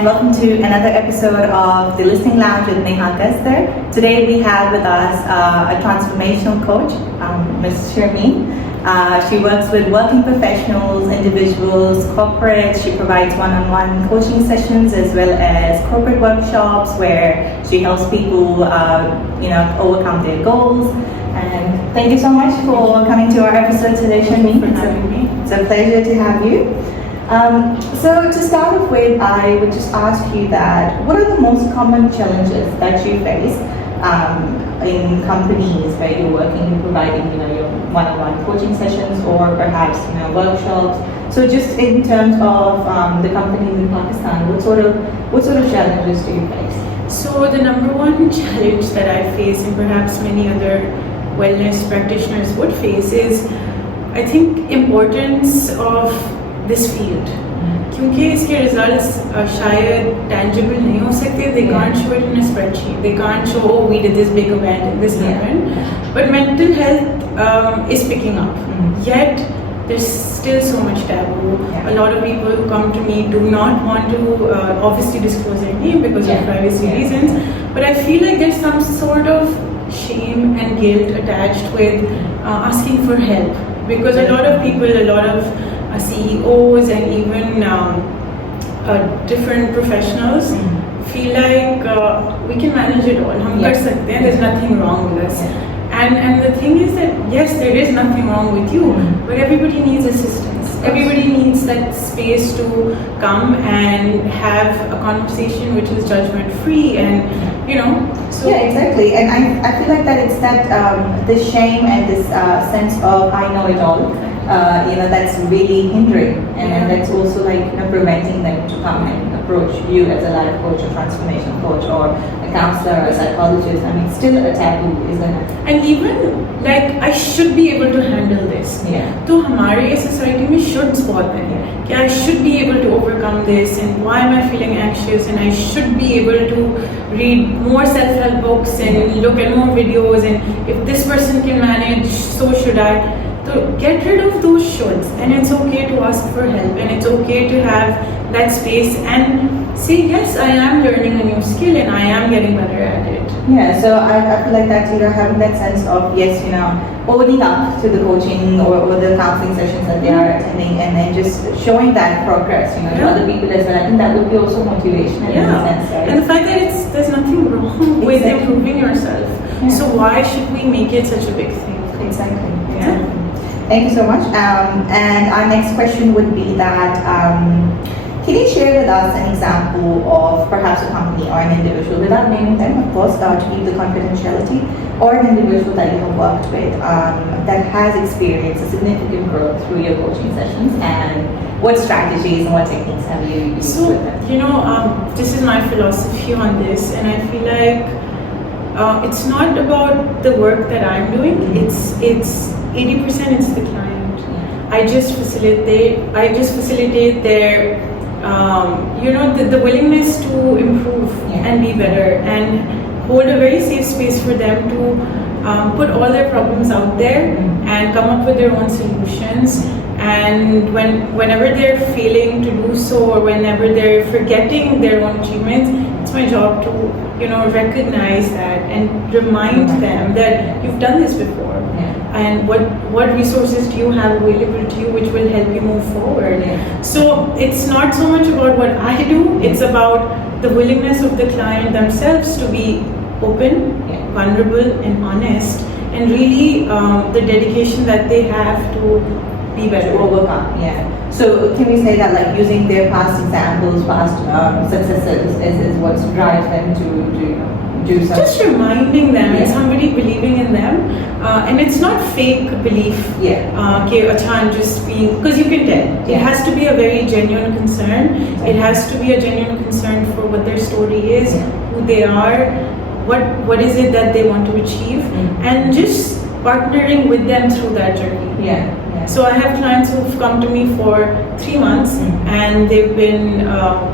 and welcome to another episode of The Listening Lounge with Neha Gazdar. Today we have with us a transformational coach, Ms. Sharmeen. She works with working professionals, individuals, corporates. She provides one-on-one coaching sessions as well as corporate workshops where she helps people, overcome their goals. And thank you so much for coming to our episode today, Sharmeen. It's a pleasure to have you. So to start off with, I would just ask you that what are the most common challenges that you face in companies where you're working, providing your one-on-one coaching sessions or perhaps workshops? So just in terms of the companies in Pakistan, what sort of challenges do you face? So the number one challenge that I face, and perhaps many other wellness practitioners would face, is I think importance of this field. क्योंकि इसके results शायद tangible नहीं हो सकते. They can't show it in a spreadsheet. They can't show, oh, we did this big event and this happened. But mental health is picking up. Yet there's still so much taboo. A lot of people who come to me do not want to obviously disclose their name because of privacy reasons. But I feel like there's some sort of shame and guilt attached with asking for help, because a lot of people, a lot of CEOs and even different professionals feel like we can manage it all. हम कर सकते हैं. There's nothing wrong with us. And the thing is that yes, there is nothing wrong with you, but everybody needs assistance. Everybody needs that space to come and have a conversation which is judgment free, and So yeah, exactly. And I feel like that it's that this shame and this sense of I know it all. That's really hindering, and that's also preventing them to come and approach you as a life coach, a transformation coach, or a counselor, or a psychologist. I mean, it's still a taboo, isn't it? And even I should be able to handle this. So हमारे society में should spot them. I should be able to overcome this, and why am I feeling anxious, and I should be able to read more self-help books and look at more videos, and if this person can manage, so should I. So get rid of those shoulds, and it's okay to ask for help, and it's okay to have that space and say, yes, I am learning a new skill and I am getting better at it. Yeah, so I feel like that, having that sense of, yes, owning up to the coaching or the counseling sessions that they are attending, and then just showing that progress, to other people as well. I think that would be also motivational in a sense, right? And the fact that there's nothing wrong with improving yourself. So why should we make it such a big thing? Exactly. Thank you so much. And our next question would be that, can you share with us an example of perhaps a company or an individual, without naming them, of course, to keep the confidentiality, or an individual that you have worked with that has experienced a significant growth through your coaching sessions, and what strategies and what techniques have you used with them? This is my philosophy on this, and I feel like it's not about the work that I'm doing. It's 80% it's the client. I just facilitate their the willingness to improve and be better, and hold a very safe space for them to put all their problems out there and come up with their own solutions. And whenever they're failing to do so, or whenever they're forgetting their own achievements, it's my job to recognize that and remind them that you've done this before. And what resources do you have available to you which will help you move forward? So it's not so much about what I do, it's about the willingness of the client themselves to be open, vulnerable and honest, and really the dedication that they have to be better. Overcome, So can we say that using their past examples, past successes is what drives them to do something? Just reminding them, and somebody believing in them, and it's not fake belief. I'm just being, because you can tell. It has to be a very genuine concern. It has to be a genuine concern for what their story is, who they are, what is it that they want to achieve, and just partnering with them through that journey. So I have clients who've come to me for 3 months, and they've been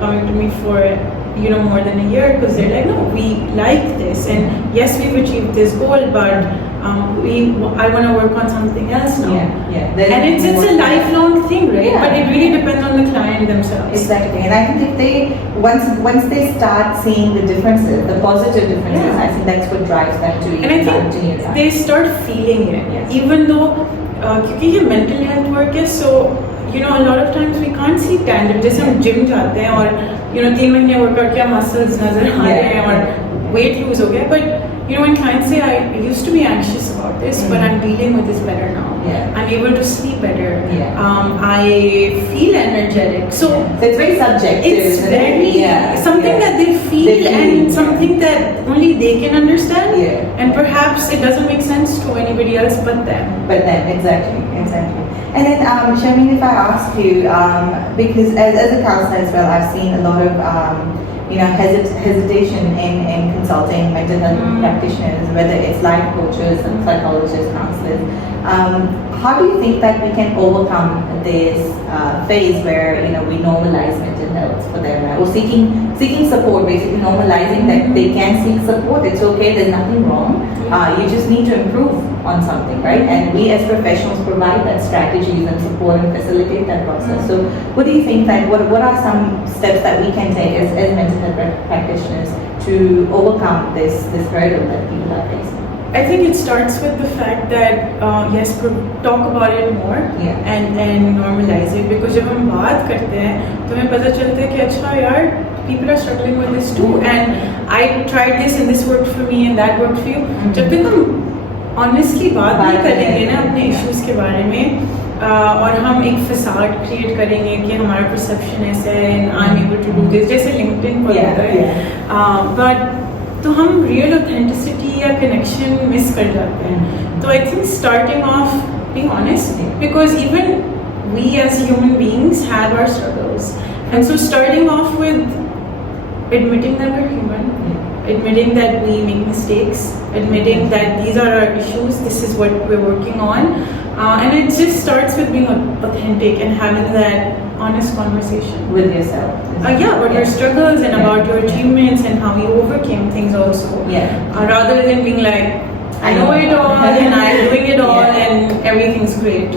coming to me for more than a year, because they're like, no, we like this, and yes, we've achieved this goal, but I want to work on something else now. Yeah. And it's a lifelong thing, right? But it really depends on the client themselves. Exactly. And I think if they once they start seeing the differences, the positive differences, I think that's what drives them to and I think they start feeling it, even though क्योंकि ये mental health work है, so you know a lot of times we can't see tangible. जैसे हम gym जाते हैं और 3 महीने workout किया muscles नजर आ रहे हैं और weight lose हो गया, but when clients say I used to be anxious about this, but I'm dealing with this better now. I'm able to sleep better. I feel energetic. So it's very subjective. It's very something that they feel and something that only they can understand. And perhaps it doesn't make sense to anybody else but them. Exactly. And then, Sharmeen, if I ask you, because as a counselor as well, I've seen a lot of hesitation in consulting mental health practitioners, whether it's life coaches and psychologists, counselors. How do you think that we can overcome this phase where we normalize mental health for them, or seeking support, basically normalizing that they can seek support? It's okay. There's nothing wrong. You just need to improve on something, right? And we as professionals provide that strategies and support and facilitate that process. So, what do you think that what are some steps that we can take as mental health practitioners to overcome this hurdle that people are facing? I think it starts with the fact that yes, talk about it more and normalize it, because जब हम बात करते हैं तो हमें पता चलता है कि अच्छा यार, people are struggling with this too, and I tried this and this worked for me and that worked for you. जब तक हम honestly बात नहीं करेंगे ना अपने issues के बारे में और हम एक facade create करेंगे कि हमारा perception ऐसा है and I'm able to do this, जैसे LinkedIn पर होता है, but तो हम real authenticity या connection miss कर जाते हैं. तो I think starting off being honest, because even we as human beings have our struggles, and so starting off with admitting that we're human, admitting that we make mistakes, admitting that these are our issues, this is what we're working on, and it just starts with being authentic and having that honest conversation with yourself. About your struggles and about your achievements and how you overcame things also. Rather than being like, I know it all and I'm doing it all and everything's great.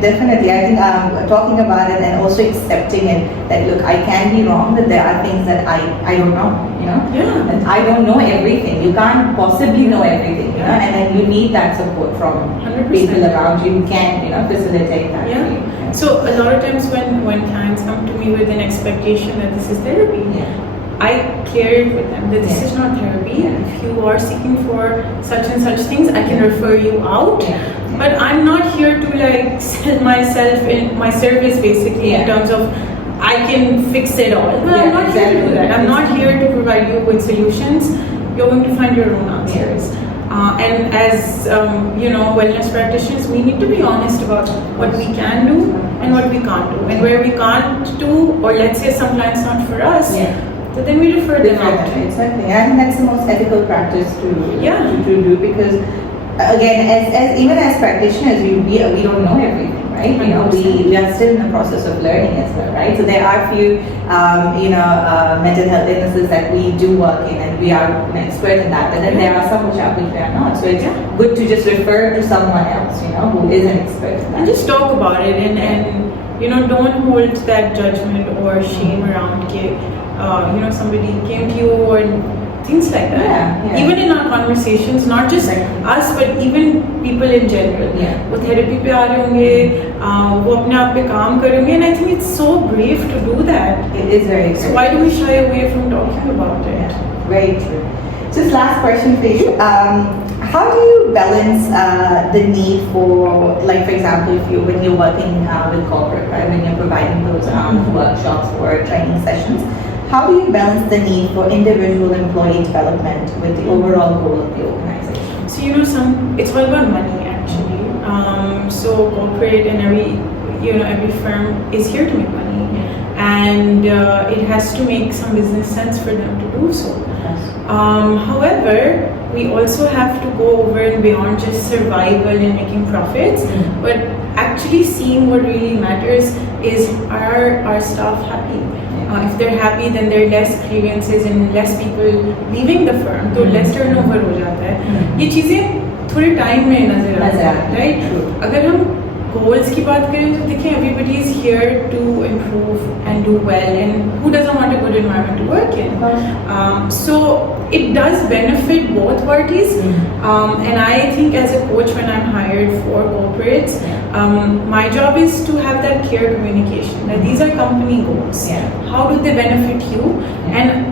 Definitely. I think talking about it and also accepting it, that look, I can be wrong, that there are things that I don't know, and I don't know everything. You can't possibly know everything, and then you need that support from 100%. People around you who can, facilitate that. So a lot of times when clients come to me with an expectation that this is therapy, I clear it with them that this is not therapy. If you are seeking for such and such things, I can refer you out. But I'm not here to like sell myself in my service basically in terms of I can fix it all. No, I'm not here to do that. I'm not here to provide you with solutions. You're going to find your own answers. And as wellness practitioners, we need to be honest about what we can do and what we can't do, and where we can't do, or let's say some clients not for us, so then we refer them out. Exactly, I think that's the most ethical practice to do, because again, as even as practitioners, we don't know everything. Right? We are still in the process of learning as well, right? So there are few, mental health illnesses that we do work in, and we are an expert in that. But then there are some which we are not. So it's good to just refer to someone else, who is an expert in that. And just talk about it, and don't hold that judgment or shame around it. Somebody came to you or things like that. Even in our conversations, not just us, but even people in general. वो therapy पे आ रहे होंगे, वो अपने आप पे काम करेंगे, and I think it's so brave to do that. It is very. So why do we shy away from talking about it? Very true. Just last question for you. How do you balance the need for, like for example, when you're working with corporate, right, when you're providing those workshops or training sessions, how do you balance the need for individual employee development with the overall goal of the organization? So it's all about money actually. So corporate and every firm is here to make money, and it has to make some business sense for them to do so. However, we also have to go over and beyond just survival and making profits, but actually seeing what really matters is, are our staff happy? If they're happy, then there are less grievances and less people leaving the firm, तो less turnover हो जाता है. ये चीज़ें थोड़े time में नजर आती है, राइट? अगर हम goals की बात करें तो देखिए everybody is here to improve and do well, and who doesn't want a good environment to work in? So it does benefit both parties, and I think as a coach, when I'm hired for corporates, my job is to have that clear communication that these are company goals. How do they benefit you, and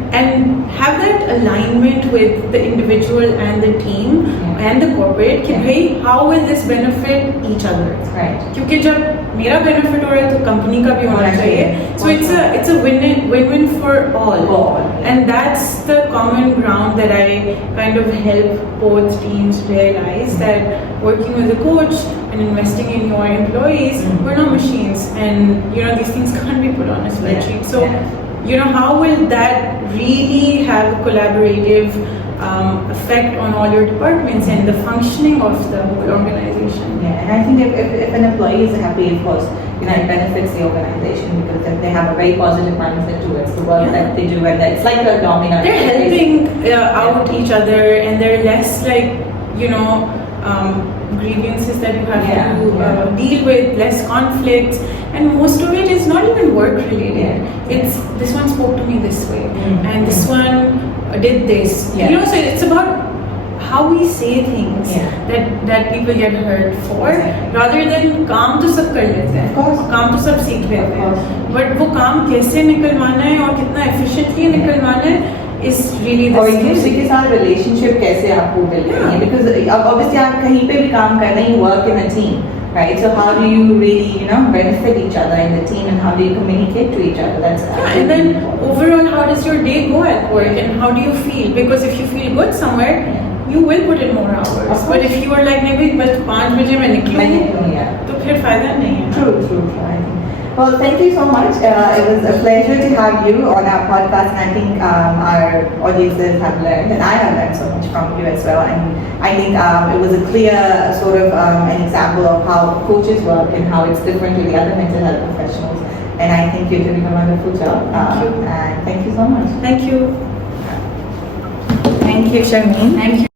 have that alignment with the individual and the team and the corporate कि भाई how will this benefit each other? क्योंकि जब मेरा benefit हो रहा है तो company का भी होना चाहिए. So it's a win-win for all, and that's the common ground that I kind of help both teams realize that working with a coach and investing in your employees, we're not machines, and these things can't be put on a spreadsheet. So how will that really have a collaborative effect on all your departments and the functioning of the whole organization? And I think if an employee is happy, of course, it benefits the organization because they have a very positive mindset towards the work that they do, and it's like a domino. They're helping out each other, and they're less like grievances that you have to deal with, less conflicts, and most of it is not even work related. It's this one spoke to me this way, and this one did this. So it's about how we say things that people get hurt for, rather than काम तो सब कर लेते हैं, काम तो सब सीख लेते हैं, but वो काम कैसे निकलवाना है और कितना efficiently निकलवाना है is really the और दूसरे के साथ relationship कैसे आपको build करनी है, because obviously आप कहीं पे भी काम कर रहे हैं, you work in a team, right? So how do you really benefit each other in the team, and how do you communicate to each other? That's and then overall, how does your day go at work, and how do you feel? Because if you feel good somewhere, you will put in more hours. But if you are like maybe बस 5 बजे मैं निकलूँ, तो फिर फायदा नहीं है. True. Well, thank you so much. It was a pleasure to have you on our podcast, and I think our audiences have learned, and I have learned so much from you as well. And I think it was a clear sort of an example of how coaches work and how it's different to the other mental health professionals. And I think you're doing a wonderful job. Thank you. And thank you so much. Thank you. Thank you, Sharmeen. Thank you.